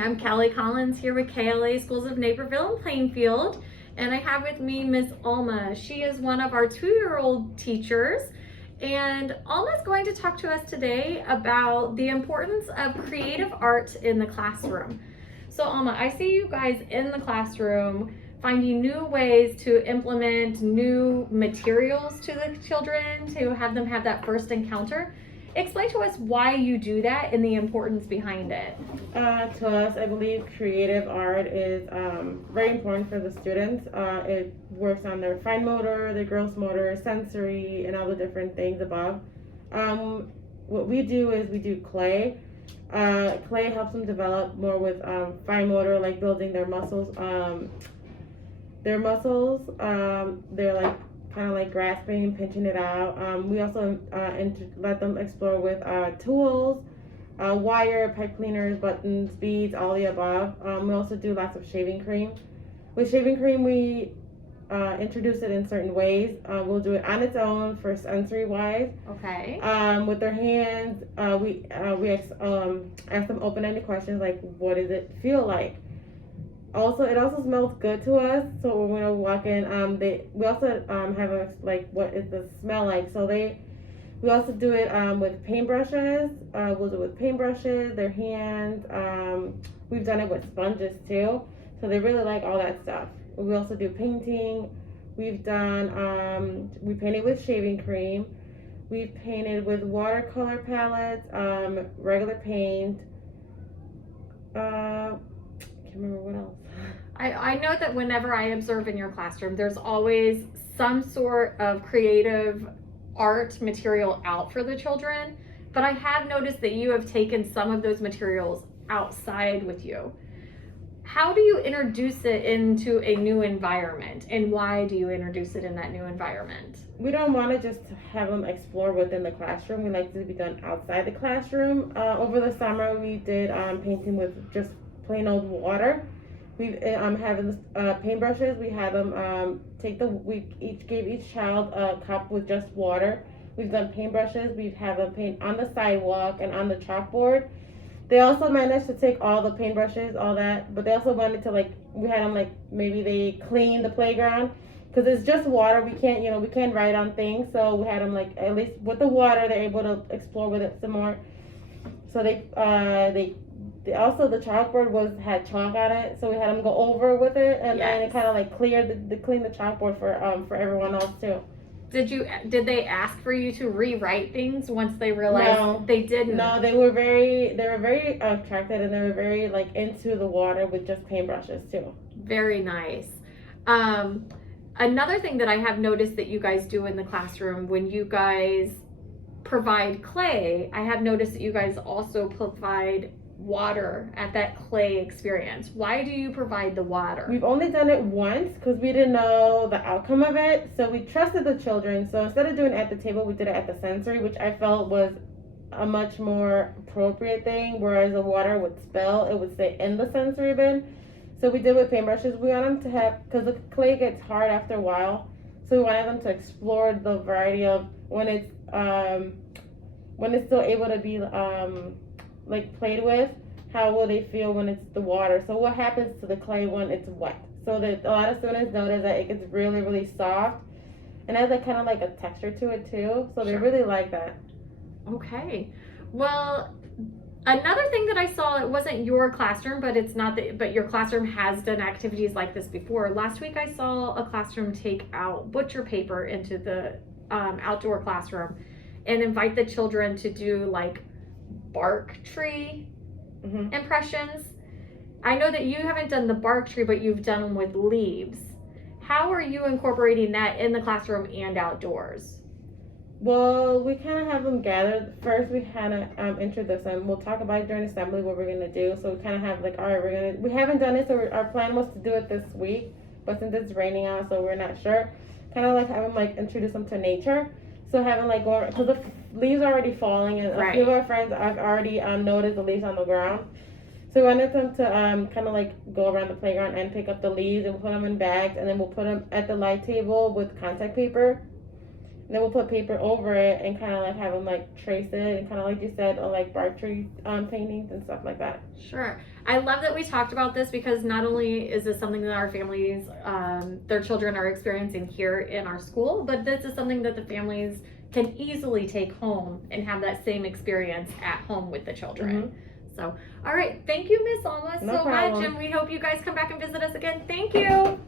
I'm Kelly Collins here with KLA Schools of Naperville and Plainfield, and I have with me Miss Alma. She is one of our 2-year-old teachers, and Alma is going to talk to us today about the importance of creative art in the classroom. So Alma, I see you guys in the classroom finding new ways to implement new materials to the children to have them have that first encounter. Explain to us why you do that and the importance behind it. To us, I believe creative art is very important for the students. It works on their fine motor, their gross motor, sensory, and all the different things above. What we do is we do clay. Clay helps them develop more with fine motor, like building their muscles. They're like kind of like grasping and pinching it out. We also let them explore with tools, wire, pipe cleaners, buttons, beads, all the above. We also do lots of shaving cream. With shaving cream, we introduce it in certain ways. We'll do it on its own for sensory wise. Okay. With their hands, we ask them open-ended questions like, what does it feel like? Also, it also smells good to us. So when we walk in, we also have a what is the smell like? So we also do it with paintbrushes. We'll do it with paintbrushes, their hands. We've done it with sponges too. So they really like all that stuff. We also do painting. We've done we painted with shaving cream. We've painted with watercolor palettes, regular paint. Can't remember what else. I know that whenever I observe in your classroom, there's always some sort of creative art material out for the children, but I have noticed that you have taken some of those materials outside with you. How do you introduce it into a new environment, and why do you introduce it in that new environment? We don't want to just have them explore within the classroom. We like to be done outside the classroom. Over the summer, we did painting with just plain old water. We having paintbrushes. We had them we each gave each child a cup with just water. We've done paintbrushes. We've had them paint on the sidewalk and on the chalkboard. They also managed to take all the paintbrushes, all that, but they also wanted to we had them maybe they clean the playground because it's just water. We can't write on things, so we had them at least with the water they're able to explore with it some more. So they also the chalkboard had chalk on it, so we had them go over with it, and then it kind of cleared clean the chalkboard for everyone else too. Did they ask for you to rewrite things once they realized? No, they didn't? No, they were very attracted, and they were very into the water with just paintbrushes too. Very nice. Another thing that I have noticed that you guys do in the classroom when you guys provide clay, I have noticed that you guys also provide water at that clay experience. Why do you provide the water? We've only done it once because we didn't know the outcome of it, so we trusted the children. So instead of doing it at the table, we did it at the sensory, which I felt was a much more appropriate thing, whereas the water would spill, it would stay in the sensory bin. So we did with paintbrushes. We want them to have, because the clay gets hard after a while, so we wanted them to explore the variety of when it's still able to be played with. How will they feel when it's the water? So what happens to the clay when it's wet? So that a lot of students notice that it gets really, really soft, and it has kind of a texture to it too. So they really like that. Okay. Well, another thing that I saw, it wasn't your classroom, but your classroom has done activities like this before. Last week I saw a classroom take out butcher paper into the outdoor classroom and invite the children to do bark tree impressions. I know that you haven't done the bark tree, but you've done them with leaves. How are you incorporating that in the classroom and outdoors? Well, we kind of have them gathered. First, we kind of introduce them. We'll talk about it during assembly what we're going to do. So we kind of have all right, we haven't done it, so our plan was to do it this week, but since it's raining out, so we're not sure. Kind of have them introduce them to nature. So having go because the leaves are already falling, and a few of our friends I've already noticed the leaves on the ground. So we wanted them to kind of go around the playground and pick up the leaves and put them in bags, and then we'll put them at the light table with contact paper. And then we'll put paper over it and kind of like have them like trace it and kind of like you said, or like bark tree paintings and stuff like that. Sure. I love that we talked about this because not only is this something that our families, their children are experiencing here in our school, but this is something that the families can easily take home and have that same experience at home with the children. Mm-hmm. So, all right. Thank you, Miss Alma, No so problem. much. And we hope you guys come back and visit us again. Thank you.